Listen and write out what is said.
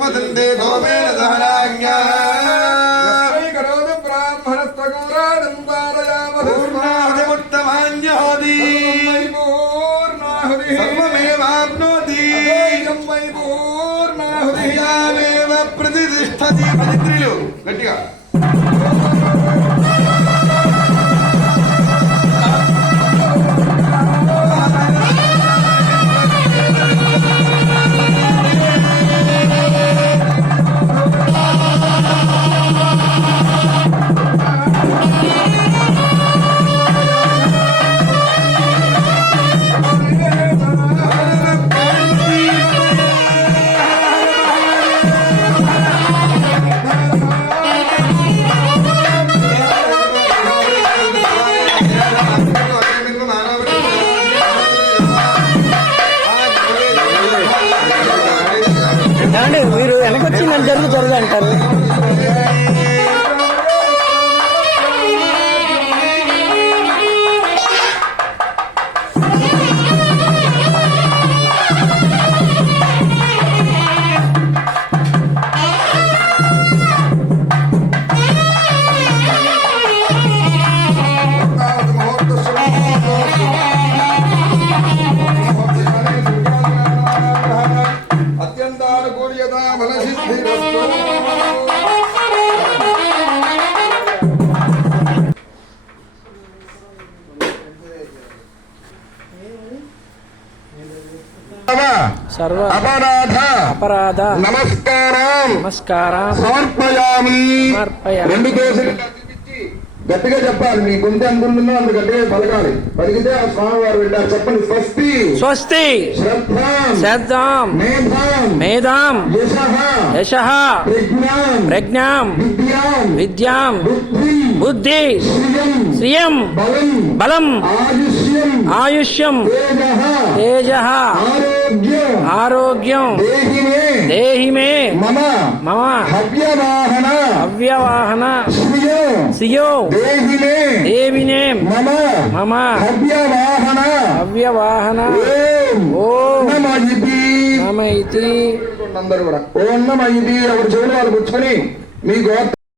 वदन्ते सोमेन सहनाज्ञा करोतु ब्राह्मणस्त्वगौराणं पारयामः पूर्णाहुतिमुत्तमान्यहोति सर्वमेवाप्नोति పూర్ణాహుతియామేవ ప్రతిష్టతి పవిత్రులు గట్టిగా మీరు వెనకొచ్చి నన్ను జరుగు అంటారు. సర్వ అపరాధ నమస్కారం సమర్పయామి. రెండు దోశలు గట్టిగా చెప్పాలి. మీ గొంతు అందులో అంత గట్టిగా పలకాలి. పలికితే ఆ స్వామివారు వెళ్ళారు. చెప్పండి. స్వస్తి స్వస్తి శ్రద్ధాం మేధాం యశః ప్రజ్ఞాం విద్యాం బుద్ధి శ్రియం బలం ఆయుష్యం తేజః ఆరోగ్యం దేహి మే మమ హవ్యవాహన శ్రియో దేవినే మమ హవ్యవాహన ఓం నమ ఇతి. అందరూ కూడా ఓం నమ ఇది. ఎవరు చెవులు వాళ్ళు కూర్చొని మీ గోత్ర